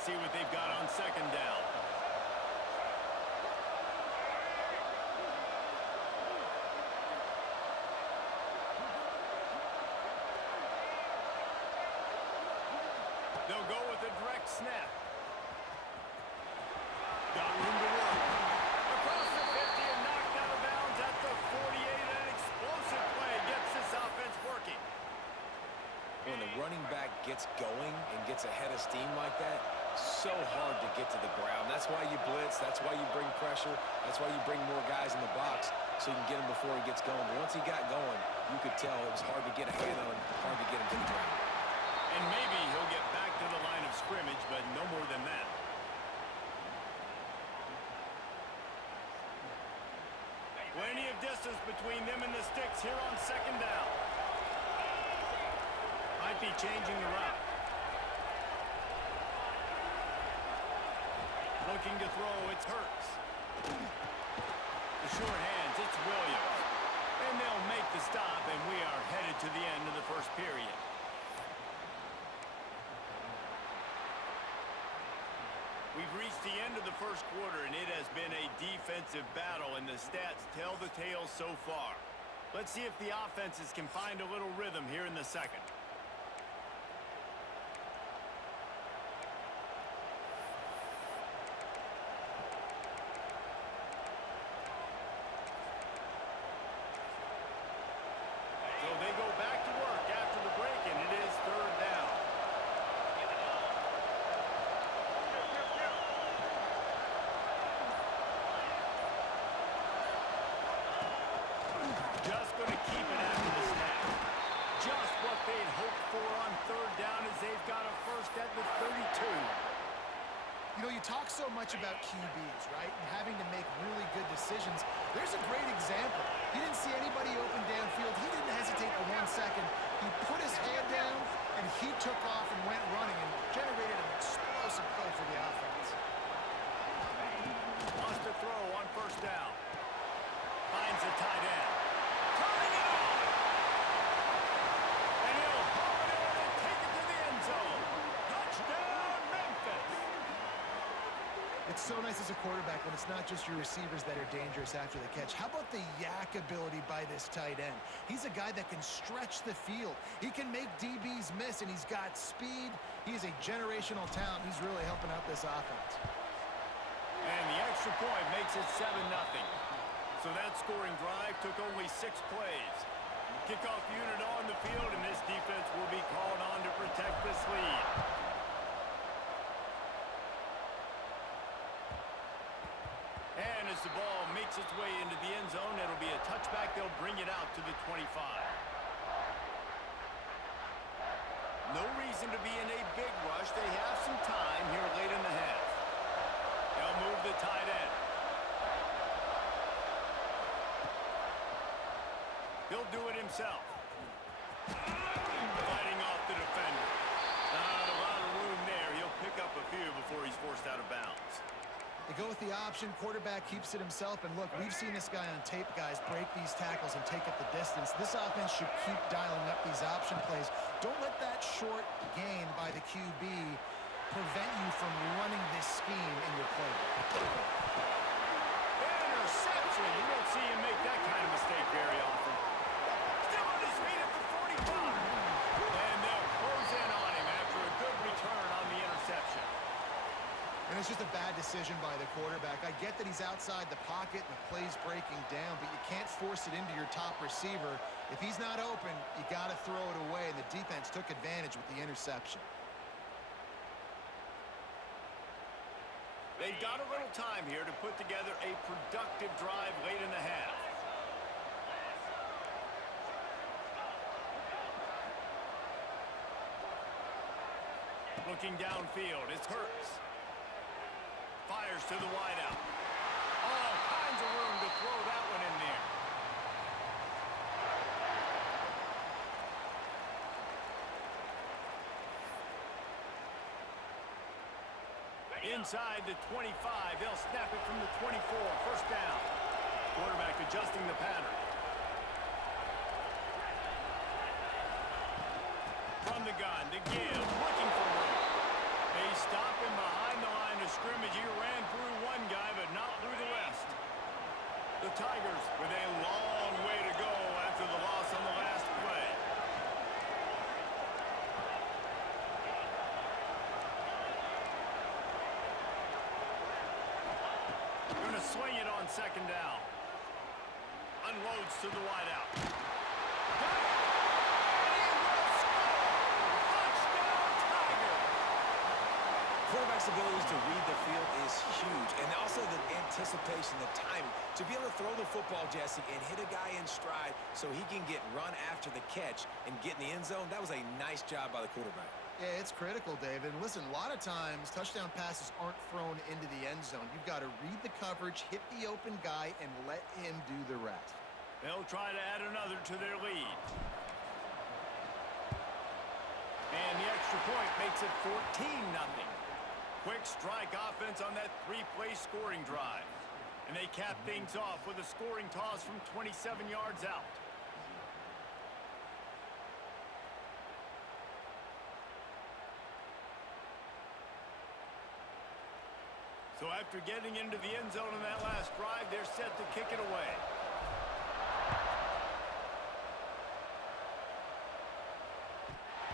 Let's see what they've got on second down. They'll go with a direct snap. Got room to work. Across the 50 and knocked out of bounds at the 48. An explosive play gets this offense working. When the running back gets going and gets ahead of steam like that, so hard to get to the ground. That's why you blitz. That's why you bring pressure. That's why you bring more guys in the box so you can get him before he gets going. But once he got going, you could tell it was hard to get a hand on him, hard to get him to the ground. And maybe he'll get back to the line of scrimmage, but no more than that. Plenty of distance between them and the sticks here on second down. Might be changing the route. Looking to throw, it's Hurts. The short hands, it's Williams. And they'll make the stop, and we are headed to the end of the first period. We've reached the end of the first quarter, and it has been a defensive battle, and the stats tell the tale so far. Let's see if the offenses can find a little rhythm here in the second. So they go back to work after the break, and it is third down. Just going to keep it after the snap. Just what they'd hoped for on third down as they've got a first at the 32. You know, you talk so much about QBs, right? And having to make really good decisions. There's a great example. He didn't see anybody open downfield. He didn't hesitate for 1 second. He put his head down, and he took off and went running and generated an explosive play for the offense. Wants to throw on first down. Finds a tight end. Turning it on! And he'll haul it in and take it to the end zone. Touchdown, Memphis! It's so nice as a quarterback when it's not just your receivers that are dangerous after the catch. How about the yak ability by this tight end? He's a guy that can stretch the field. He can make DBs miss, and he's got speed. He's a generational talent. He's really helping out this offense. And the extra point makes it 7-0. So that scoring drive took only 6 plays. Kickoff unit on the field, and this defense will be called on to protect this lead. And as the ball makes its way into the end zone, it'll be a touchback. They'll bring it out to the 25. No reason to be in a big rush. They have some time here late in the half. They'll move the tight end. He'll do it himself. Fighting off the defender. Not a lot of room there. He'll pick up a few before he's forced out of bounds. They go with the option. Quarterback keeps it himself. And look, we've seen this guy on tape, guys, break these tackles and take up the distance. This offense should keep dialing up these option plays. Don't let that short gain by the QB prevent you from running this scheme in your playbook. Interception. You don't see him make that kind of mistake very often. Still on his feet at the 45. And they'll close in on him after a good return on the interception. And it's just a bad decision by the quarterback. I get that he's outside the pocket and the play's breaking down, but you can't force it into your top receiver. If he's not open, you got to throw it away, and the defense took advantage with the interception. They've got a little time here to put together a productive drive late in the half. Looking downfield, it's Hurts. Fires to the wideout. All kinds of room to throw that one in there. Inside the 25, they'll snap it from the 24, first down. Quarterback adjusting the pattern. From the gun to give, looking for room. They stop him behind Tigers with a long way to go after the loss on the last play. Going to swing it on second down. Unloads to the wideout. Got it! And he will score! Touchdown, Tigers! Quarterback's abilities to read the field is huge, and also the anticipation, the timing. To be able to throw the football, Jesse, and hit a guy in stride so he can get run after the catch and get in the end zone, that was a nice job by the quarterback. Yeah, it's critical, David. And listen, a lot of times, touchdown passes aren't thrown into the end zone. You've got to read the coverage, hit the open guy, and let him do the rest. They'll try to add another to their lead. And the extra point makes it 14-0. Quick strike offense on that three-play scoring drive. And they cap things off with a scoring toss from 27 yards out. So after getting into the end zone in that last drive, they're set to kick it away.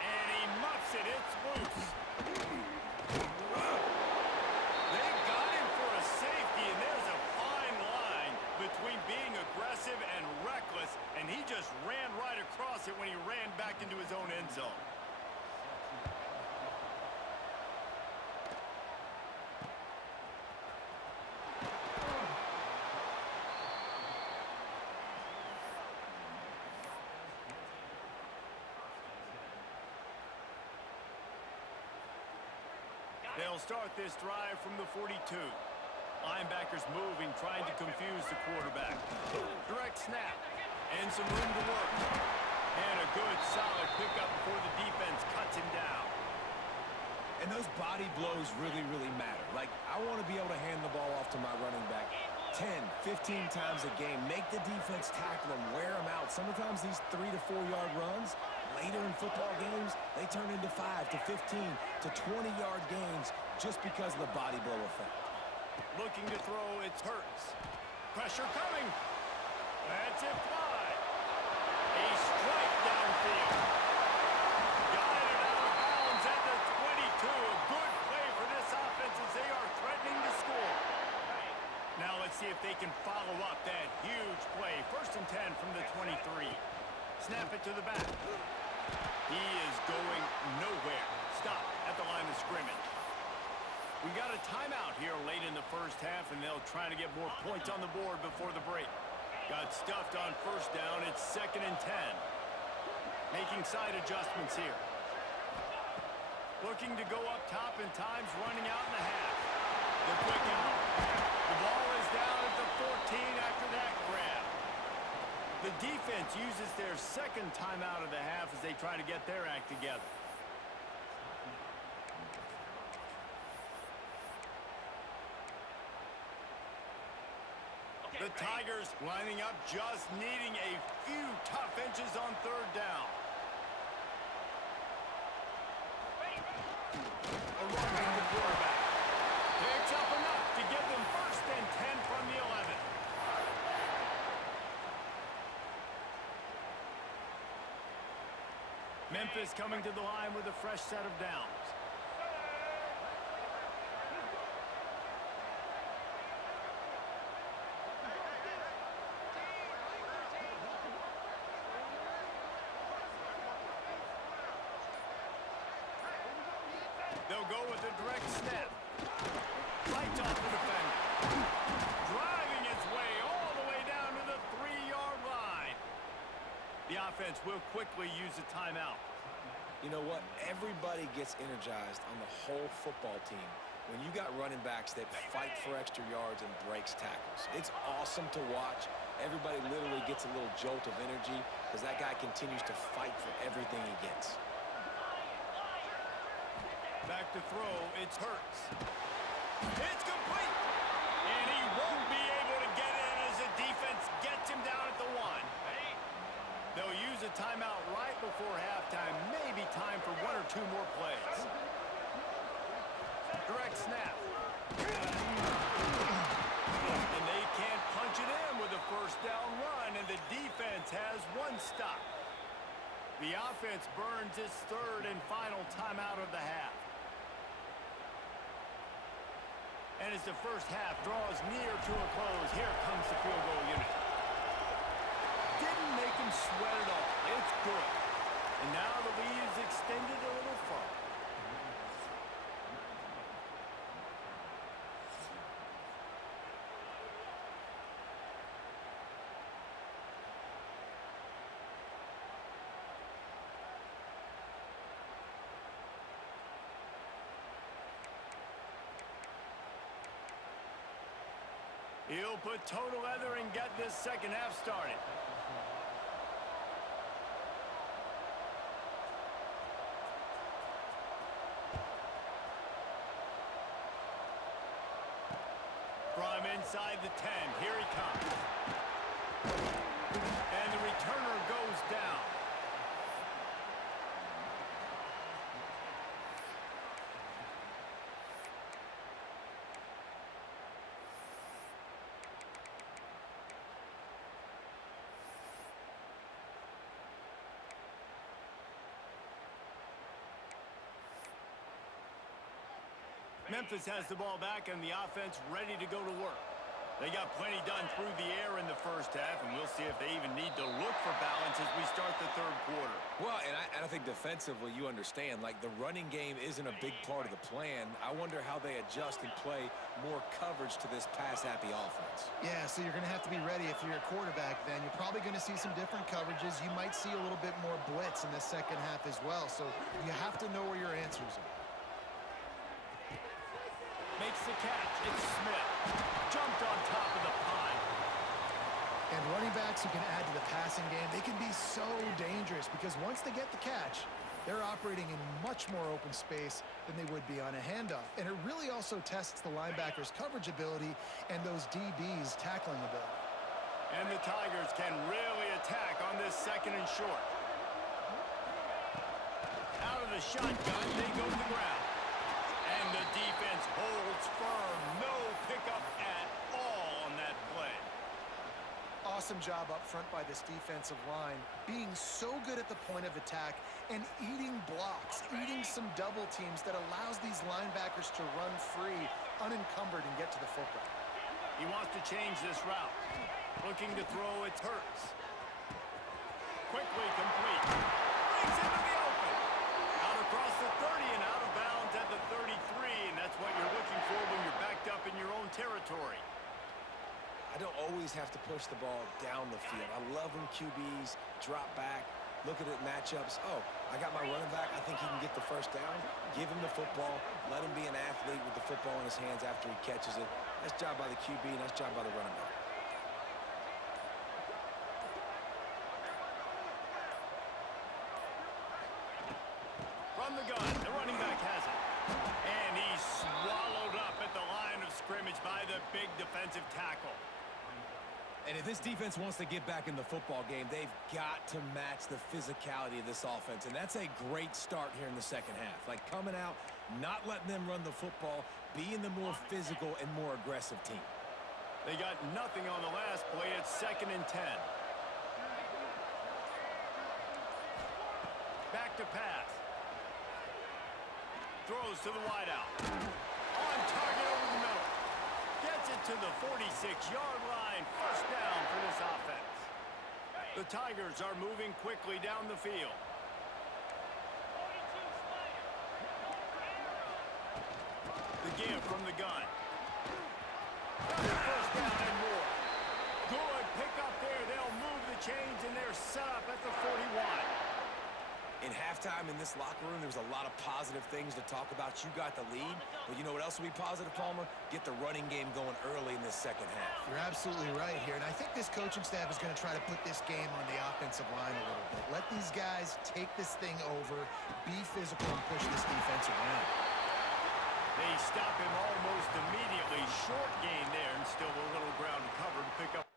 And he muffs it. It's loose. They got him for a safety, and there's a fine line between being aggressive and reckless, and he just ran right across it when he ran back into his own end zone. They'll start this drive from the 42. Linebackers moving, trying to confuse the quarterback. Direct snap. And some room to work. And a good, solid pickup before the defense cuts him down. And those body blows really, really matter. Like, I want to be able to hand the ball off to my running back 10, 15 times a game. Make the defense tackle him, wear him out. Sometimes these 3 to 4 yard runs, later in football games, they turn into 5 to 15 to 20 yard gains just because of the body blow effect. Looking to throw, it's Hurts. Pressure coming. That's it, fly. A strike downfield. Got it out of bounds at the 22. A good play for this offense as they are threatening to score. Now let's see if they can follow up that huge play. 1st and 10 from the 23. Snap it to the back. He is going nowhere. Stop at the line of scrimmage. We got a timeout here late in the first half, and they'll try to get more points on the board before the break. Got stuffed on 1st down. It's 2nd and 10. Making side adjustments here. Looking to go up top, and time's running out in the half. The quick out. The ball is down at the 14 after that grab. The defense uses their 2nd timeout of the half as they try to get their act together. The Tigers lining up, just needing a few tough inches on 3rd down. A run from the quarterback. Picks up enough to give them 1st and 10 from the 11. Memphis coming to the line with a fresh set of downs. They'll go with a direct snap. Right off the defender. Driving his way all the way down to the 3-yard line. The offense will quickly use a timeout. You know what? Everybody gets energized on the whole football team when you got running backs that fight for extra yards and breaks tackles. It's awesome to watch. Everybody literally gets a little jolt of energy because that guy continues to fight for everything he gets. Back to throw, it's Hurts. It's complete! And he won't be able to get in as the defense gets him down at the 1. They'll use a timeout right before halftime. Maybe time for 1 or 2 more plays. Direct snap. And they can't punch it in with a first down run, and the defense has one stop. The offense burns its third and final timeout of the half. And as the first half draws near to a close, here comes the field goal unit. Didn't make him sweat at all. It's good. And now the lead is extended a little further. He'll put total leather and get this second half started. From inside the 10, here he comes. And the returner goes down. Memphis has the ball back and the offense ready to go to work. They got plenty done through the air in the first half, and we'll see if they even need to look for balance as we start the third quarter. Well, and I think defensively, you understand, like the running game isn't a big part of the plan. I wonder how they adjust and play more coverage to this pass-happy offense. Yeah, so you're going to have to be ready if you're a quarterback then. You're probably going to see some different coverages. You might see a little bit more blitz in the second half as well, so you have to know where your answers are. Makes the catch. It's Smith. Jumped on top of the pile. And running backs who can add to the passing game, they can be so dangerous because once they get the catch, they're operating in much more open space than they would be on a handoff. And it really also tests the linebackers' coverage ability and those DBs' tackling ability. And the Tigers can really attack on this second and short. Out of the shotgun, they go to the ground. And the defense holds firm. No pickup at all on that play. Awesome job up front by this defensive line, being so good at the point of attack and eating blocks, eating some double teams that allows these linebackers to run free, unencumbered, and get to the football. He wants to change this route. Looking to throw, it hurts. Quickly complete. Brings into the open. Out across the 30 and out of bounds at the 33, and that's what you're looking for when you're backed up in your own territory. I don't always have to push the ball down the field. I love when QBs drop back, look at it matchups. Oh, I got my running back. I think he can get the first down. Give him the football. Let him be an athlete with the football in his hands after he catches it. Nice job by the QB. Nice job by the running back. From the gun, the running back has it. And he's swallowed up at the line of scrimmage by the big defensive tackle. And if this defense wants to get back in the football game, they've got to match the physicality of this offense. And that's a great start here in the second half. Like coming out, not letting them run the football, being the more physical and more aggressive team. They got nothing on the last play. It's 2nd and 10. Back to pass. Throws to the wideout. On target over the middle. Gets it to the 46-yard line. First down for this offense. The Tigers are moving quickly down the field. The give from the gun. Got the first down and more. Good pickup there. They'll move the chains, and they're set up at the 41. In halftime in this locker room, there was a lot of positive things to talk about. You got the lead, but you know what else will be positive, Palmer? Get the running game going early in this second half. You're absolutely right here, and I think this coaching staff is going to try to put this game on the offensive line a little bit. Let these guys take this thing over, be physical, and push this defense around. They stop him almost immediately. Short gain there, and still a little ground to cover to pick up.